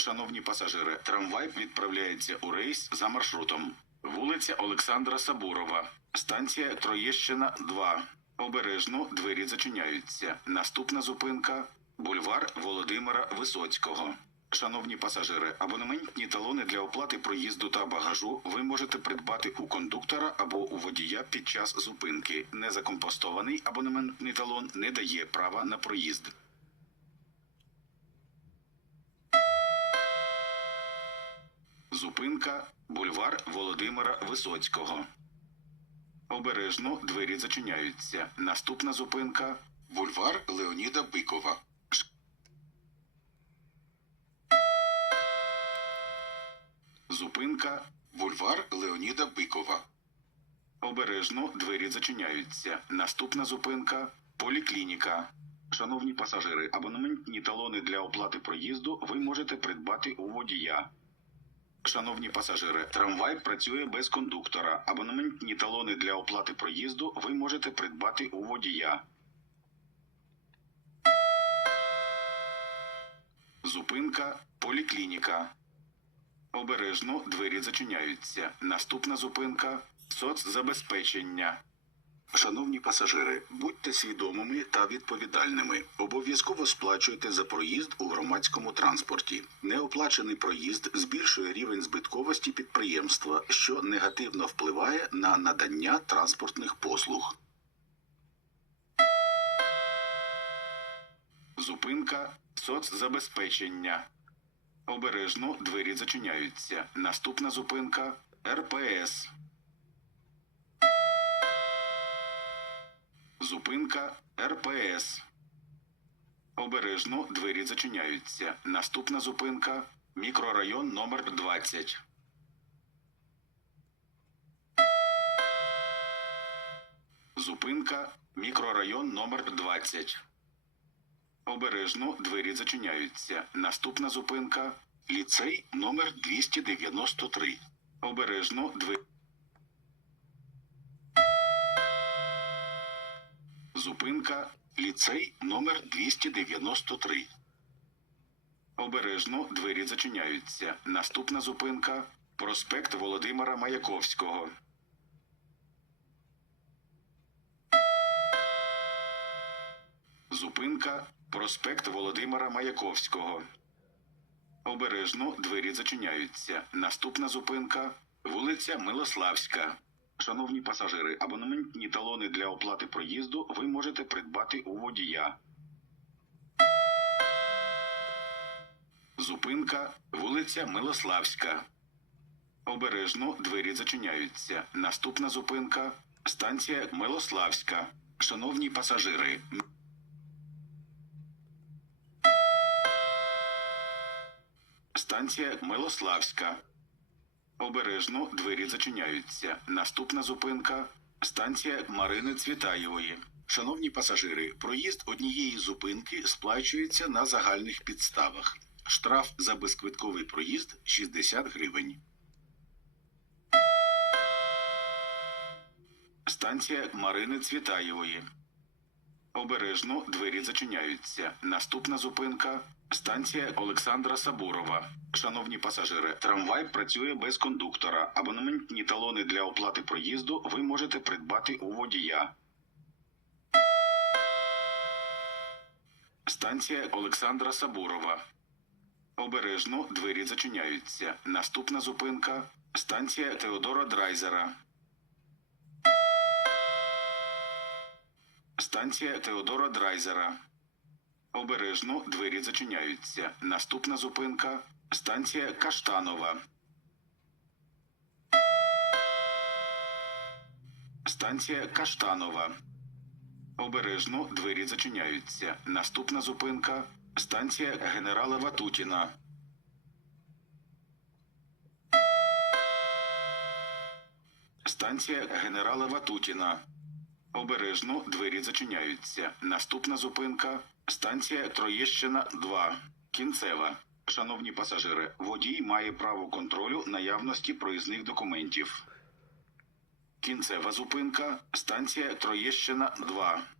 Шановні пасажири, трамвай відправляється у рейс за маршрутом. Вулиця Олександра Сабурова, станція Троєщина 2. Обережно двері зачиняються. Наступна зупинка бульвар Володимира Висоцького. Шановні пасажири, абонементні талони для оплати проїзду та багажу ви можете придбати у кондуктора або у водія під час зупинки. Незакомпостований абонементний талон не дає права на проїзд. Зупинка бульвар Володимира Висоцького. Обережно двері зачиняються. Наступна зупинка бульвар Леоніда Бикова. Зупинка бульвар Леоніда Бикова. Обережно двері зачиняються. Наступна зупинка поліклініка. Шановні пасажири, абонементні талони для оплати проїзду ви можете придбати у водія. Шановні пасажири, трамвай працює без кондуктора. Абонементні талони для оплати проїзду ви можете придбати у водія. Зупинка поліклініка. Обережно двері зачиняються. Наступна зупинка соцзабезпечення. Шановні пасажири, будьте свідомими та відповідальними. Обов'язково сплачуйте за проїзд у громадському транспорті. Неоплачений проїзд збільшує рівень збитковості підприємства, що негативно впливає на надання транспортних послуг. Зупинка соцзабезпечення. Обережно двері зачиняються. Наступна зупинка РПС. Зупинка РПС. Обережно двері зачиняються. Наступна зупинка мікрорайон номер 20. Зупинка мікрорайон номер 20. Обережно двері зачиняються. Наступна зупинка ліцей номер 293. Обережно двері. Зупинка ліцей номер 293. Обережно двері зачиняються. Наступна зупинка проспект Володимира Маяковського. Зупинка проспект Володимира Маяковського. Обережно двері зачиняються. Наступна зупинка вулиця Милославська. Шановні пасажири, абонементні талони для оплати проїзду ви можете придбати у водія. Зупинка вулиця Милославська. Обережно двері зачиняються. Наступна зупинка станція Милославська. Шановні пасажири, Станція Милославська. Обережно двері зачиняються. Наступна зупинка станція Марини Цвітаєвої. Шановні пасажири, проїзд однієї зупинки сплачується на загальних підставах. Штраф за безквитковий проїзд 60 гривень. Станція Марини Цвітаєвої. Обережно двері зачиняються. Наступна зупинка станція Олександра Сабурова. Шановні пасажири, трамвай працює без кондуктора. Абонементні талони для оплати проїзду ви можете придбати у водія. Станція Олександра Сабурова. Обережно двері зачиняються. Наступна зупинка станція Теодора Драйзера. Станція Теодора Драйзера. Обережно двері зачиняються. Наступна зупинка станція Каштанова. Станція Каштанова. Обережно двері зачиняються. Наступна зупинка станція генерала Ватутіна. Станція генерала Ватутіна. Обережно двері зачиняються. Наступна зупинка станція Троєщина 2. Кінцева. Шановні пасажири, водій має право контролю наявності проїзних документів. Кінцева зупинка станція Троєщина 2.